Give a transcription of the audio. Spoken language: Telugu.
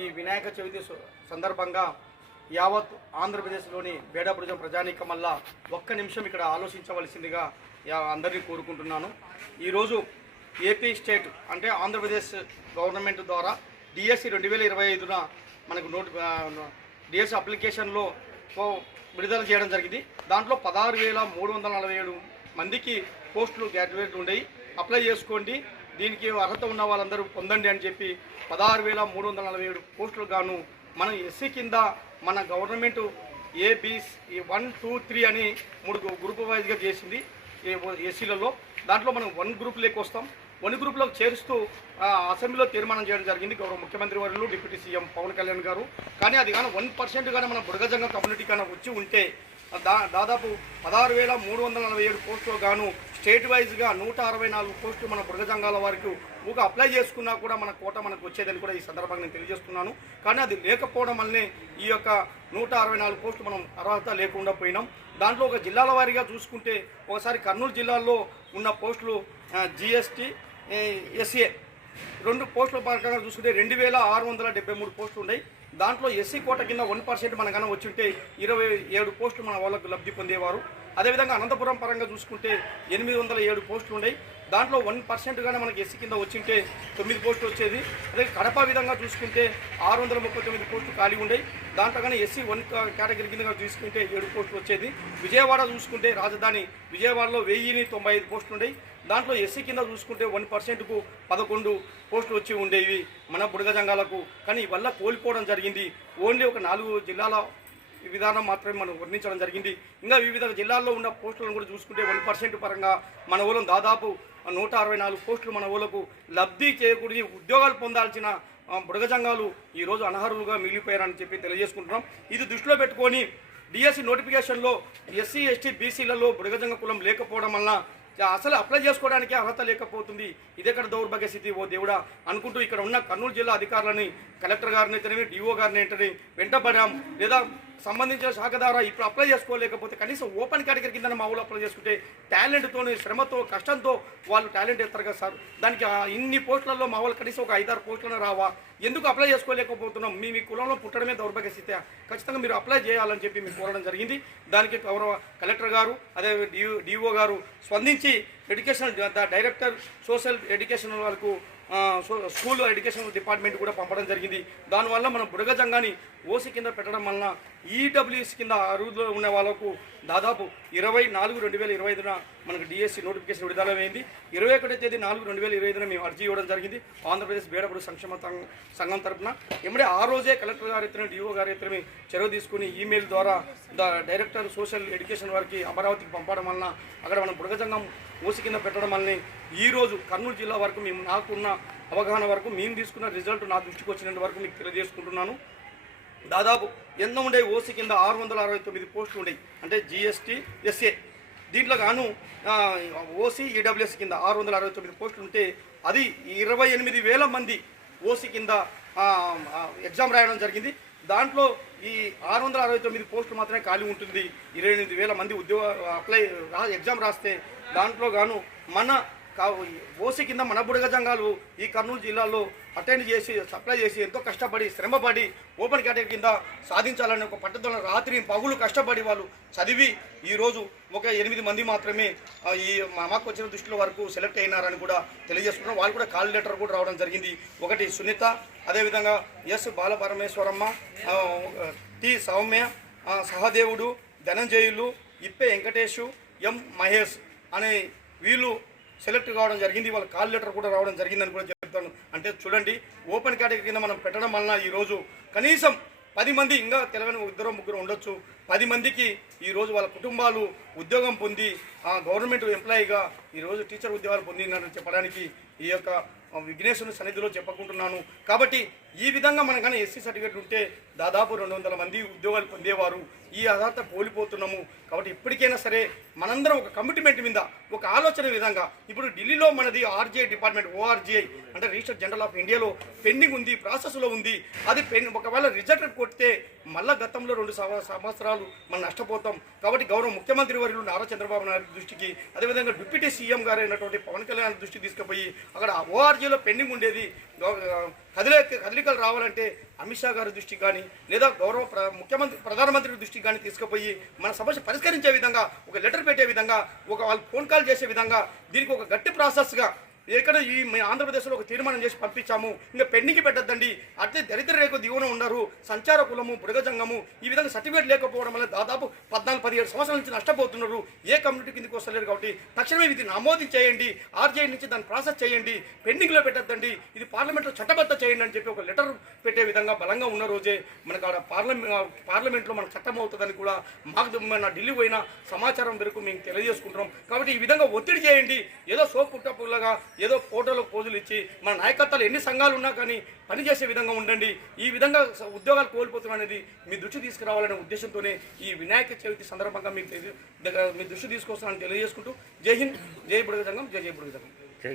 ఈ వినాయక చవితి సందర్భంగా యావత్ ఆంధ్రప్రదేశ్లోని బేడాపురం ప్రజానీకం వల్ల ఒక్క నిమిషం ఇక్కడ ఆలోచించవలసిందిగా అందరినీ కోరుకుంటున్నాను. ఈరోజు ఏపీ స్టేట్ అంటే ఆంధ్రప్రదేశ్ గవర్నమెంట్ ద్వారా డిఎస్సి రెండు వేల ఇరవై ఐదున మనకు నోటి డిఎస్సి అప్లికేషన్లో విడుదల చేయడం జరిగింది. దాంట్లో పదహారు వేల మూడు వందల నలభై ఏడు మందికి పోస్టులు గ్రాడ్యుయేట్ ఉండేవి అప్లై చేసుకోండి. దీనికి అర్హత ఉన్న వాళ్ళందరూ పొందండి అని చెప్పి పదహారు వేల మూడు వందల నలభై ఏడు పోస్టులు గాను మనం ఎస్సీ కింద మన government ABC one two three అని మూడు గ్రూప్ వైజ్గా చేసింది ఎస్సీలలో. దాంట్లో మనం వన్ గ్రూప్ లేక వస్తాం. వన్ గ్రూప్లో చేరుస్తూ అసెంబ్లీలో తీర్మానం చేయడం జరిగింది గౌరవ ముఖ్యమంత్రి వర్యులు డిప్యూటీ సీఎం పవన్ కళ్యాణ్ గారు. కానీ అది కానీ వన్ పర్సెంట్ కానీ మన బుడగజంగ కమ్యూనిటీ కానీ వచ్చి ఉంటే దాదాపు పదహారు వేల మూడు వందల నలభై ఏడు పోస్టులు గాను స్టేట్ వైజ్గా నూట అరవై నాలుగు పోస్టులు మన బృహజంగాల వారికి ఊక అప్లై చేసుకున్నా కూడా మన కోట మనకు వచ్చేదని కూడా ఈ సందర్భంగా నేను తెలియజేస్తున్నాను. కానీ అది లేకపోవడం వల్లనే ఈ యొక్క నూట అరవై నాలుగు పోస్టులు మనం అర్హత లేకుండా పోయినాం. దాంట్లో ఒక జిల్లాల వారీగా చూసుకుంటే ఒకసారి కర్నూలు జిల్లాలో ఉన్న పోస్టులు జిఎస్టీ ఎస్ఏ రెండు పోస్టుల ప్రకారం చూసుకుంటే రెండు వేల ఆరు వందల డెబ్బై మూడు పోస్టులు ఉన్నాయి. దాంట్లో ఎస్సీ కోట కింద వన్ పర్సెంట్ మనకన్నా వచ్చి ఉంటే ఇరవై ఏడు పోస్టులు మన వాళ్ళకు లబ్ధి పొందేవారు. అదేవిధంగా అనంతపురం పరంగా చూసుకుంటే ఎనిమిది వందల ఏడు పోస్టులు ఉన్నాయి. దాంట్లో వన్ పర్సెంట్గానే మనకి ఎస్సీ కింద వచ్చింటే తొమ్మిది పోస్టులు వచ్చేది. అదే కడప విధంగా చూసుకుంటే ఆరు వందల ముప్పై తొమ్మిది పోస్టులు ఖాళీ ఉండేవి దాంట్లో కానీ ఎస్సీ వన్ కేటగిరీ కింద చూసుకుంటే ఏడు పోస్టులు వచ్చేది. విజయవాడ చూసుకుంటే రాజధాని విజయవాడలో వెయ్యిని తొంభై ఐదు పోస్టులు ఉండేవి దాంట్లో ఎస్సీ కింద చూసుకుంటే వన్ పర్సెంట్కు పదకొండు పోస్టులు వచ్చి ఉండేవి మన బుడగ జంగాలకు. కానీ ఇవల్ల కోల్పోవడం జరిగింది. ఓన్లీ ఒక నాలుగు జిల్లాల విధానం మాత్రమే మనం వర్ణించడం జరిగింది. ఇంకా వివిధ జిల్లాల్లో ఉన్న పోస్టులను కూడా చూసుకుంటే వన్ పర్సెంట్ పరంగా మన ఊళ్ళం దాదాపు నూట అరవై నాలుగు పోస్టులు మన ఊళ్ళకు లబ్ధి చేకూడి ఉద్యోగాలు పొందాల్సిన ఆ, ఈరోజు అనర్హులుగా మిగిలిపోయారని చెప్పి తెలియజేసుకుంటున్నాం. ఇది దృష్టిలో పెట్టుకొని డిఎస్సి నోటిఫికేషన్లో ఎస్సీ ఎస్టీ బీసీలలో బుడగజంగ కులం లేకపోవడం వలన అసలు అప్లై చేసుకోవడానికి అర్హత లేకపోతుంది. ఇదెక్కడ దౌర్భాగ్య స్థితి ఓ దేవుడా అనుకుంటూ ఇక్కడ ఉన్న కర్నూలు జిల్లా అధికారులని కలెక్టర్ గారిని అయితేనేమి డిఓ గారిని ఏంటని వెంటబడాం. లేదా సంబంధించిన శాఖ ద్వారా ఇప్పుడు అప్లై చేసుకోలేకపోతే కనీసం ఓపెన్ కేటగిరీ కింద మా ఊళ్ళో అప్లై చేసుకుంటే టాలెంట్తో శ్రమతో కష్టంతో వాళ్ళు టాలెంట్ ఎత్తారు కదా సార్. దానికి ఇన్ని పోస్టులలో మా వాళ్ళు కనీసం ఒక ఐదారు పోస్టులను రావా? ఎందుకు అప్లై చేసుకోలేకపోతున్నాం? మీ మీ కులంలో పుట్టడమే దౌర్భాగ్య స్థితి. ఖచ్చితంగా మీరు అప్లై చేయాలని చెప్పి మీకు కోరడం జరిగింది. దానికి గౌరవ కలెక్టర్ గారు అదే డిఓ గారు స్పందించి ఎడ్యుకేషన్ డైరెక్టర్ సోషల్ ఎడ్యుకేషన్ వాళ్ళకు స్కూల్ ఎడ్యుకేషన్ డిపార్ట్మెంట్ కూడా పంపడం జరిగింది. దానివల్ల మనం బుడగ ఓసీ కింద పెట్టడం వలన ఈడబ్ల్యూఎస్ కింద అరుదులో ఉన్న వాళ్ళకు దాదాపు ఇరవై నాలుగు రెండు వేల ఇరవై ఐదున మనకు డిఎస్సి నోటిఫికేషన్ విడుదలమైంది ఇరవై ఒకటో తేదీ నాలుగు రెండు వేల ఇరవై ఐదున మేము అర్జీ ఇవ్వడం జరిగింది. ఆంధ్రప్రదేశ్ బేడపడు సంక్షేమ సంఘం తరఫున ఎమ్మడే ఆ రోజే కలెక్టర్ గారి ఎత్తున డిఓ గారి ఎత్తున చొరవ తీసుకుని ఈమెయిల్ ద్వారా డైరెక్టర్ సోషల్ ఎడ్యుకేషన్ వారికి అమరావతికి పంపడం వలన అక్కడ మనం బుడగజంగం ఓసి కింద పెట్టడం వల్లనే ఈరోజు కర్నూలు జిల్లా వరకు మేము నాకున్న అవగాహన వరకు మేము తీసుకున్న రిజల్ట్ నా దృష్టికి వచ్చినంత వరకు మీకు తెలియజేసుకుంటున్నాను. దాదాపు ఎన్నో ఉండే ఓసీ కింద ఆరు వందల అరవై తొమ్మిది పోస్టులు ఉండేవి అంటే జిఎస్టీ ఎస్ఏ దీంట్లో గాను ఓసీ ఈడబ్ల్యూఎస్ కింద ఆరు వందల అరవై తొమ్మిది పోస్టులు ఉంటే అది ఇరవై ఎనిమిది వేల మంది ఓసీ కింద ఎగ్జామ్ రాయడం జరిగింది. దాంట్లో ఈ ఆరు వందల అరవై తొమ్మిది పోస్టులు మాత్రమే ఖాళీ ఉంటుంది. ఇరవై ఎనిమిది వేల మంది ఉద్యోగ అప్లై రా ఎగ్జామ్ రాస్తే దాంట్లో గాను మన ఓసీ కింద మన బుడగ జంగాలు ఈ కర్నూలు జిల్లాలో అటెండ్ చేసి సప్లై చేసి ఎంతో కష్టపడి శ్రమపడి ఓపెన్ కేటగిరీ కింద సాధించాలని ఒక పట్టుదల రాత్రి పగులు కష్టపడి వాళ్ళు చదివి ఈరోజు ఒక ఎనిమిది మంది మాత్రమే ఈ మా- మాకు వచ్చిన దృష్టిలో వరకు సెలెక్ట్ అయినారని కూడా తెలియజేసుకున్నాం. వాళ్ళు కూడా కాల్ లెటర్ కూడా రావడం జరిగింది. ఒకటి సునీత అదేవిధంగా ఎస్ బాలపరమేశ్వరమ్మ టి సౌమ్య సహదేవుడు ధనంజయులు ఇప్పే వెంకటేషు ఎం మహేష్ అనే వీళ్ళు సెలెక్ట్ కావడం జరిగింది. వాళ్ళ కాల్ లెటర్ కూడా రావడం జరిగిందని కూడా చెప్తాను. అంటే చూడండి ఓపెన్ కేటగిరీ కింద మనం పెట్టడం వలన ఈరోజు కనీసం పది మంది ఇంకా తెలంగాణ ఇద్దరు ముగ్గురు ఉండొచ్చు. పది మందికి ఈరోజు వాళ్ళ కుటుంబాలు ఉద్యోగం పొంది ఆ గవర్నమెంట్ ఎంప్లాయీగా ఈరోజు టీచర్ ఉద్యోగాలు పొందినారని చెప్పడానికి ఈ యొక్క విఘ్నేశ్వరుని సన్నిధిలో చెప్పుకుంటున్నాను. కాబట్టి ఈ విధంగా మనం కానీ ఎస్సీ సర్టిఫికేట్ ఉంటే దాదాపు రెండు వందల మంది ఉద్యోగాలు పొందేవారు. ఈ అర్హత కోల్పోతున్నాము. కాబట్టి ఇప్పటికైనా సరే మనందరం ఒక కమిట్మెంట్ మీద ఒక ఆలోచన విధంగా. ఇప్పుడు ఢిల్లీలో మనది ఆర్జీఐ డిపార్ట్మెంట్ ఓఆర్జీఐ అంటే రిజిస్టర్ జనరల్ ఆఫ్ ఇండియాలో పెండింగ్ ఉంది ప్రాసెస్లో ఉంది. అది పెన్ ఒకవేళ రిజల్ట్ కొడితే మళ్ళా గతంలో రెండు సంవత్సరాలు మనం నష్టపోతాం. కాబట్టి గౌరవ ముఖ్యమంత్రి వర్యులు నారా చంద్రబాబు నాయుడు దృష్టికి అదేవిధంగా డిప్యూటీ సీఎం గారు అయినటువంటి పవన్ కళ్యాణ్ దృష్టికి తీసుకుపోయి అక్కడ ఓఆర్జీలో పెండింగ్ ఉండేది. కదిలే కదలికలు రావాలంటే అమిత్ షా గారి దృష్టికి కానీ లేదా గౌరవ ప్ర- ముఖ్యమంత్రి ప్రధానమంత్రి దృష్టికి కానీ తీసుకుపోయి మన సమస్య పరిష్కరించే విధంగా ఒక లెటర్ పెట్టే విధంగా ఒక వాళ్ళు ఫోన్ కాల్ చేసే విధంగా దీనికి ఒక గట్టి ప్రాసెస్గా ఎక్కడ ఈ మీ ఆంధ్రప్రదేశ్లో ఒక తీర్మానం చేసి పంపించాము. ఇంకా పెండింగ్ పెట్టద్దండి. అట్లే దరిద్ర రేఖ దిగువన ఉన్నారు. సంచార కులము బుడగజంగము ఈ విధంగా సర్టిఫికేట్ లేకపోవడం వల్ల దాదాపు పద్నాలుగు పదిహేడు సంవత్సరాల నుంచి నష్టపోతున్నారు. ఏ కమ్యూనిటీ కిందకి వస్తలేరు కాబట్టి తక్షణమే ఇది నమోదు చేయండి. ఆర్జీఐ నుంచి దాన్ని ప్రాసెస్ చేయండి. పెండింగ్లో పెట్టద్దండి. ఇది పార్లమెంట్లో చట్టబద్ధ చేయండి అని చెప్పి ఒక లెటర్ పెట్టే విధంగా బలంగా ఉన్న రోజే మనకు ఆడ పార్లమెంట్ పార్లమెంట్లో మనకు చట్టం అవుతుందని కూడా మాకు మన ఢిల్లీ పోయిన సమాచారం వరకు మేము తెలియజేసుకుంటున్నాం. కాబట్టి ఈ విధంగా ఒత్తిడి చేయండి. ఏదో సోప్ ఏదో ఫోటోలో పోజులు ఇచ్చి మన నాయకత్వాలు ఎన్ని సంఘాలు ఉన్నా కానీ పనిచేసే విధంగా ఉండండి. ఈ విధంగా ఉద్యోగాలు కోల్పోతున్నా అనేది మీ దృష్టి తీసుకురావాలనే ఉద్దేశంతోనే ఈ వినాయక చవితి సందర్భంగా మీకు తెలి- దగ్గర మీ దృష్టి తీసుకొస్తానని తెలియజేసుకుంటూ జై హింద్ జై బుడగ సంఘం జై జై బుడగ సంఘం జై